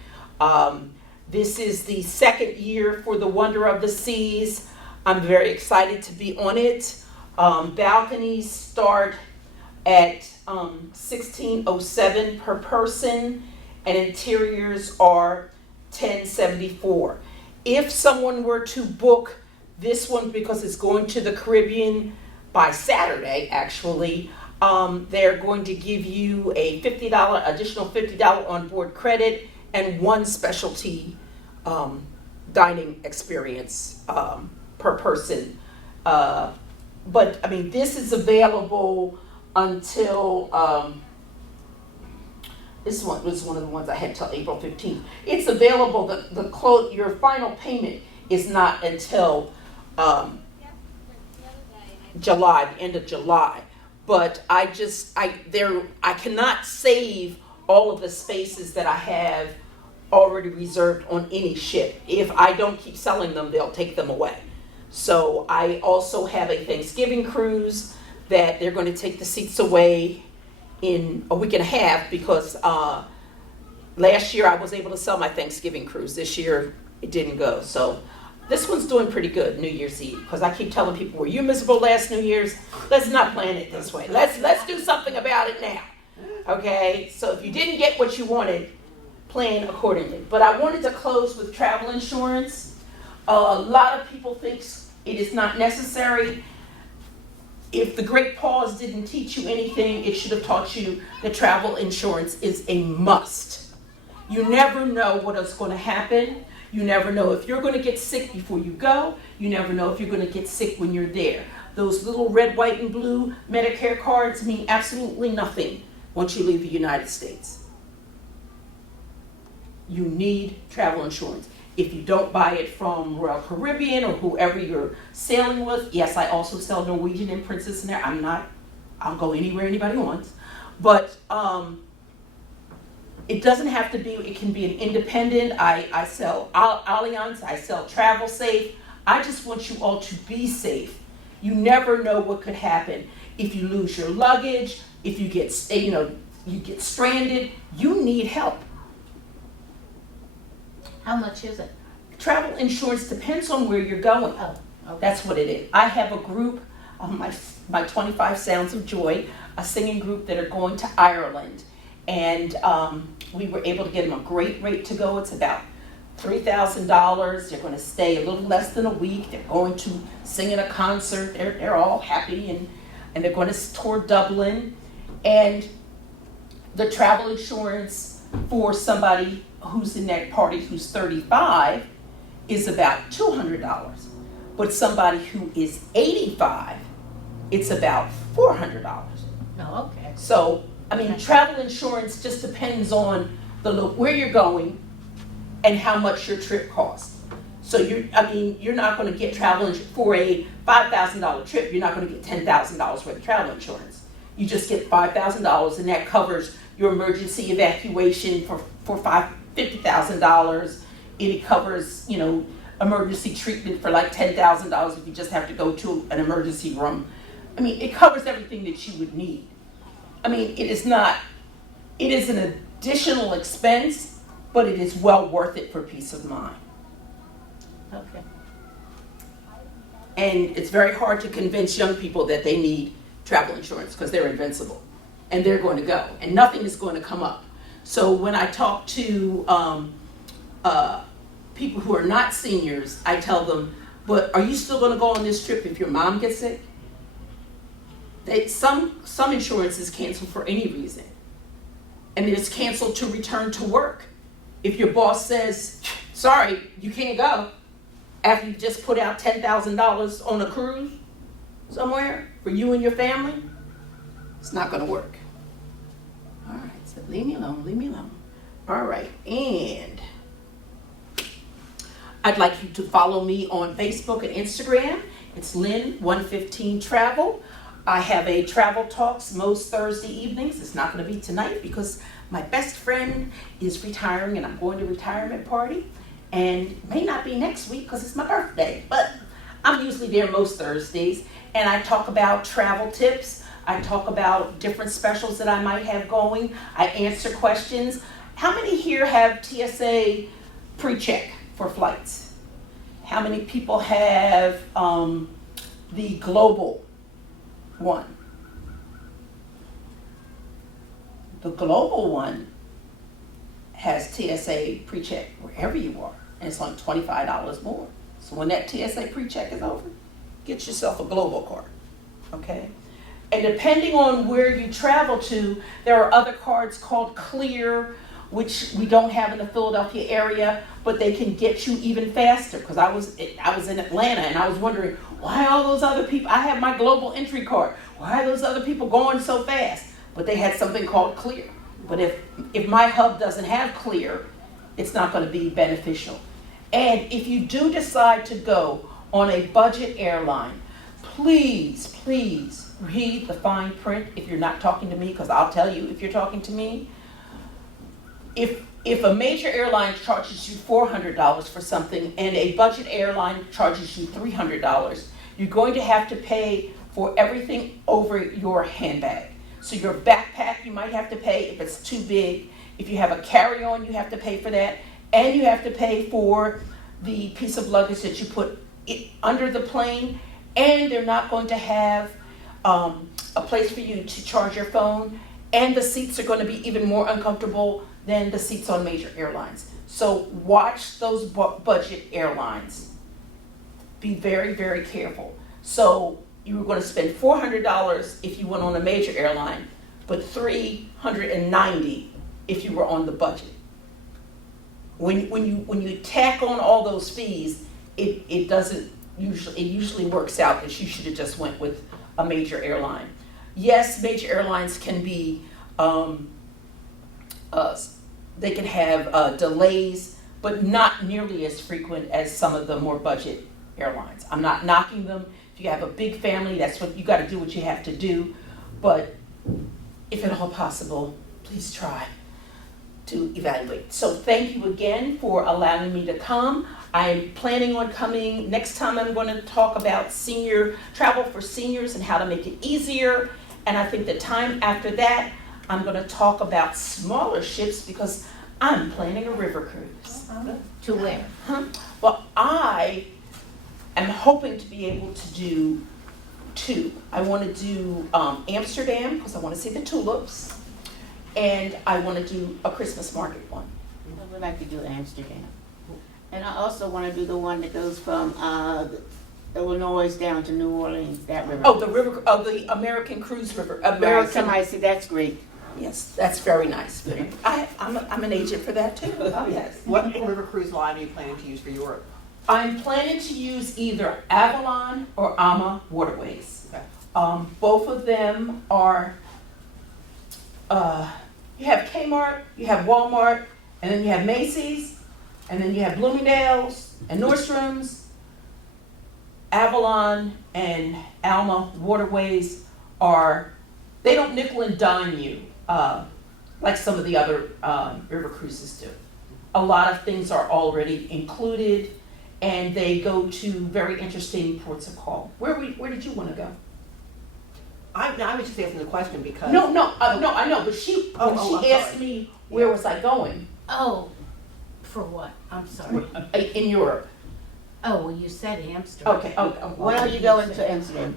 This is the second year for the Wonder of the Seas. I'm very excited to be on it. Balconies start at $1,607 per person, and interiors are $1,074. If someone were to book this one, because it's going to the Caribbean by Saturday, actually, they're going to give you a additional $50 on board credit and one specialty dining experience per person. But I mean, this is available until this one was one of the ones I had till April 15th. It's available. Your final payment is not until July, the end of July. But I cannot save all of the spaces that I have already reserved on any ship. If I don't keep selling them, they'll take them away. So I also have a Thanksgiving cruise that they're going to take the seats away in a week and a half because last year I was able to sell my Thanksgiving cruise. This year it didn't go. So this one's doing pretty good, New Year's Eve, because I keep telling people, were you miserable last New Year's? Let's not plan it this way. Let's do something about it now. Okay? So if you didn't get what you wanted, plan accordingly. But I wanted to close with travel insurance. A lot of people think it is not necessary. If the Great Pause didn't teach you anything, it should have taught you that travel insurance is a must. You never know what is going to happen. You never know if you're going to get sick before you go. You never know if you're going to get sick when you're there. Those little red, white, and blue Medicare cards mean absolutely nothing once you leave the United States. You need travel insurance. If you don't buy it from Royal Caribbean or whoever you're sailing with, yes, I also sell Norwegian and Princess and Air. I'll go anywhere anybody wants. But it doesn't have to be, it can be an independent. I sell Allianz, I sell Travel Safe. I just want you all to be safe. You never know what could happen. If you lose your luggage, if you get, you get stranded, you need help. How much is it? Travel insurance depends on where you're going. Oh, okay. That's what it is. I have a group, my 25 Sounds of Joy, a singing group that are going to Ireland. And we were able to get them a great rate to go. It's about $3,000. They're going to stay a little less than a week. They're going to sing at a concert. They're all happy, and they're going to tour Dublin. And the travel insurance for somebody who's in that party who's 35 is about $200. But somebody who is 85, it's about $400. Oh, okay. So, travel insurance just depends on where you're going and how much your trip costs. So you're not going to get travel insurance for a $5,000 trip. You're not going to get $10,000 worth of travel insurance. You just get $5,000, and that covers your emergency evacuation for $50,000. It covers, emergency treatment for like $10,000 if you just have to go to an emergency room. It covers everything that you would need. It is an additional expense, but it is well worth it for peace of mind. Okay. And it's very hard to convince young people that they need travel insurance because they're invincible and they're going to go and nothing is going to come up. So when I talk to people who are not seniors, I tell them, but are you still going to go on this trip if your mom gets sick? Some insurance is canceled for any reason. And it's canceled to return to work. If your boss says, sorry, you can't go, after you just put out $10,000 on a cruise somewhere for you and your family, it's not going to work. All right, so leave me alone. All right, and I'd like you to follow me on Facebook and Instagram. It's Lynn115 Travel. I have a travel talks most Thursday evenings. It's not going to be tonight because my best friend is retiring and I'm going to a retirement party. And it may not be next week because it's my birthday, but I'm usually there most Thursdays. And I talk about travel tips. I talk about different specials that I might have going. I answer questions. How many here have TSA pre-check for flights? How many people have the global one? The global one has TSA pre-check wherever you are, and it's only $25 more. So when that TSA pre-check is over, get yourself a global card, okay? And depending on where you travel to, there are other cards called Clear, which we don't have in the Philadelphia area, but they can get you even faster. Because I was in Atlanta and I was wondering, why all those other people, I have my global entry card, why are those other people going so fast? But they had something called Clear. But if my hub doesn't have Clear, it's not going to be beneficial. And if you do decide to go on a budget airline, please read the fine print if you're not talking to me, because I'll tell you if you're talking to me. If a major airline charges you $400 for something and a budget airline charges you $300, you're going to have to pay for everything over your handbag. So your backpack, you might have to pay if it's too big. If you have a carry-on, you have to pay for that. And you have to pay for the piece of luggage that you put under the plane. And they're not going to have a place for you to charge your phone. And the seats are going to be even more uncomfortable than the seats on major airlines. So watch those budget airlines. Be very, very careful. So you were going to spend $400 if you went on a major airline, but $390 if you were on the budget. When you tack on all those fees, it usually works out that you should have just went with a major airline. Yes, major airlines can be they can have delays, but not nearly as frequent as some of the more budget airlines. I'm not knocking them. If you have a big family, that's what you got to do. What you have to do, but if at all possible, please try to evaluate. So thank you again for allowing me to come. I'm planning on coming next time. I'm going to talk about senior travel for seniors and how to make it easier. And I think the time after that, I'm going to talk about smaller ships because I'm planning a river cruise. To where? Well, I am hoping to be able to do two. I want to do Amsterdam because I want to see the tulips, and I want to do a Christmas market one. I would like to do Amsterdam. And I also want to do the one that goes from Illinois down to New Orleans, that river. Oh, the American Cruise River. Somebody said that's great. Yes, that's very nice. I'm an agent for that too. Oh, yes. What river cruise line are you planning to use for Europe? I'm planning to use either Avalon or Ama Waterways. Okay. Both of them are, you have Kmart, you have Walmart, and then you have Macy's, and then you have Bloomingdale's and Nordstrom's. Avalon and Alma Waterways they don't nickel and dime you like some of the other river cruises do. A lot of things are already included, and they go to very interesting ports of call. Where did you want to go? I was just asking the question because... No, I know, but she asked me where was I going. Oh, for what? I'm sorry. In Europe. Oh, well, you said Amsterdam. Okay. When are you going to Amsterdam?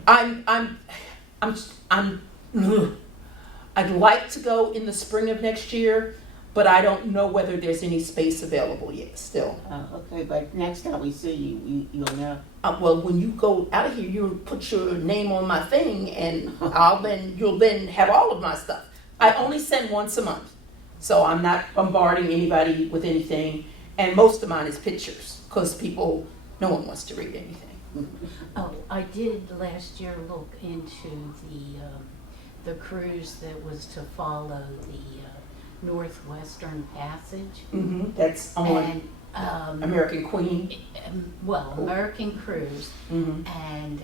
I'd like to go in the spring of next year, but I don't know whether there's any space available yet still. Okay, but next time we see you, you'll know. Well, when you go out of here, you'll put your name on my thing, and you'll then have all of my stuff. I only send once a month, so I'm not bombarding anybody with anything, and most of mine is pictures, because no one wants to read anything. Oh, I did last year look into the cruise that was to follow the Northwestern Passage. Mm-hmm. That's on American Queen. American Cruise, Mm-hmm. and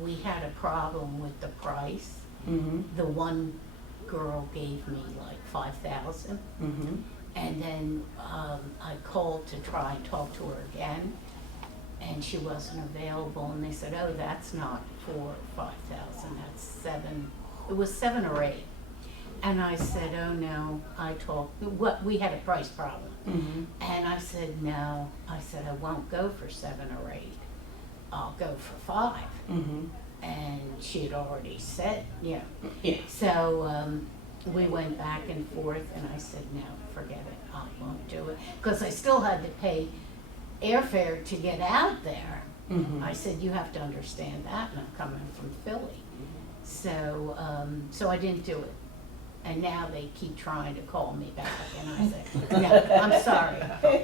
we had a problem with the price. Mm-hmm. The one girl gave me like $5,000, Mm-hmm. and then I called to try and talk to her again, and she wasn't available, and they said, oh, that's not for $5,000, that's $7,000. It was 7 or 8. And I said, oh no, we had a price problem. Mm-hmm. And I said, no, I I won't go for 7 or 8. I'll go for 5. Mm-hmm. And she had already said, yeah. Yeah. So we went back and forth, and I said, no, forget it, I won't do it. Because I still had to pay airfare to get out there. Mm-hmm. I said, you have to understand that, and I'm coming from Philly. So I didn't do it. And now they keep trying to call me back, and I say, no, I'm sorry.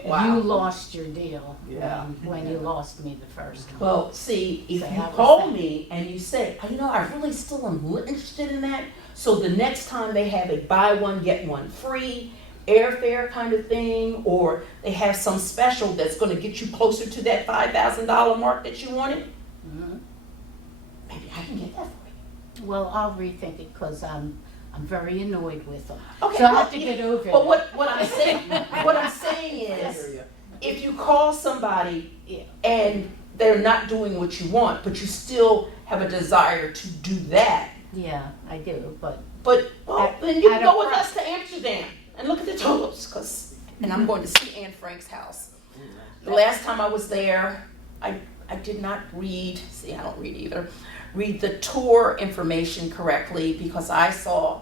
Wow. You lost your deal Yeah. when you lost me the first time. Well, see, if So you how was call that? me and you say, I really still am interested in that, so the next time they have a buy one, get one free airfare kind of thing, or they have some special that's going to get you closer to that $5,000 mark that you wanted, Mhm. maybe I can get that for you. Well, I'll rethink it, because I'm very annoyed with them. Okay, So I have to get over But it. what I'm saying I hear is, you. if you call somebody Yeah. and they're not doing what you want, but you still have a desire to do that, Yeah, I do, but But, well, then you can at a go with price. us to Amsterdam and look at the tulips, and I'm going to see Anne Frank's house. The last time I was there, I did not read, see, I don't read either, read the tour information correctly because I saw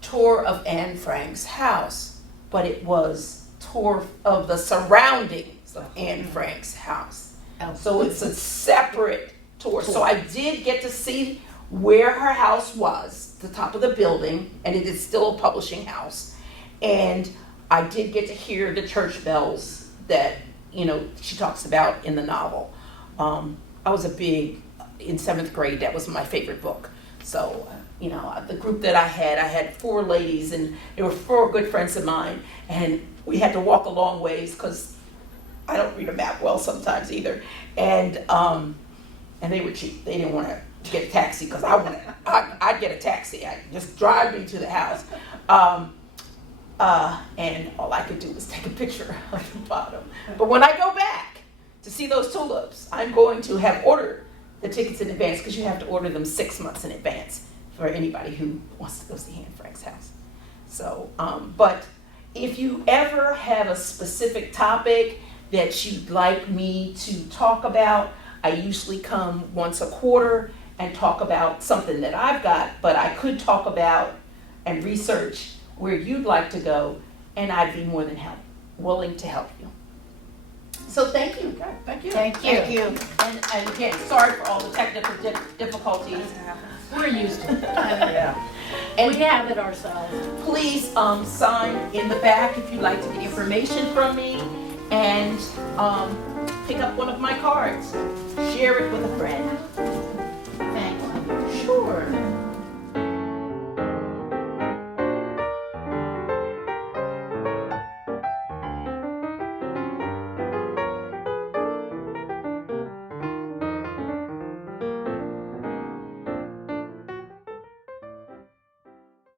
tour of Anne Frank's house, but it was tour of the surroundings of Anne Frank's house. So it's a separate tour. So I did get to see where her house was, the top of the building, and it is still a publishing house. And I did get to hear the church bells that, you know, she talks about in the novel. I was in 7th grade, that was my favorite book. So, you know, the group that I had 4 ladies, and they were 4 good friends of mine, and we had to walk a long ways because I don't read a map well sometimes either. And they were cheap. They didn't want to get a taxi because I'd get a taxi. I'd just drive me to the house. And all I could do was take a picture of the bottom. But when I go back to see those tulips, I'm going to have ordered the tickets in advance because you have to order them 6 months in advance for anybody who wants to go see Anne Frank's house. So, but if you ever have a specific topic that you'd like me to talk about, I usually come once a quarter and talk about something that I've got, but I could talk about and research where you'd like to go, and I'd be more than willing to help you. So thank you. Okay, thank you. Thank you. Thank you. And again, sorry for all the technical difficulties. We're used to it. Yeah. And We have it ourselves. please sign in the back if you'd like to get information from me, and pick up one of my cards. Share it with a friend. Thank you. Sure.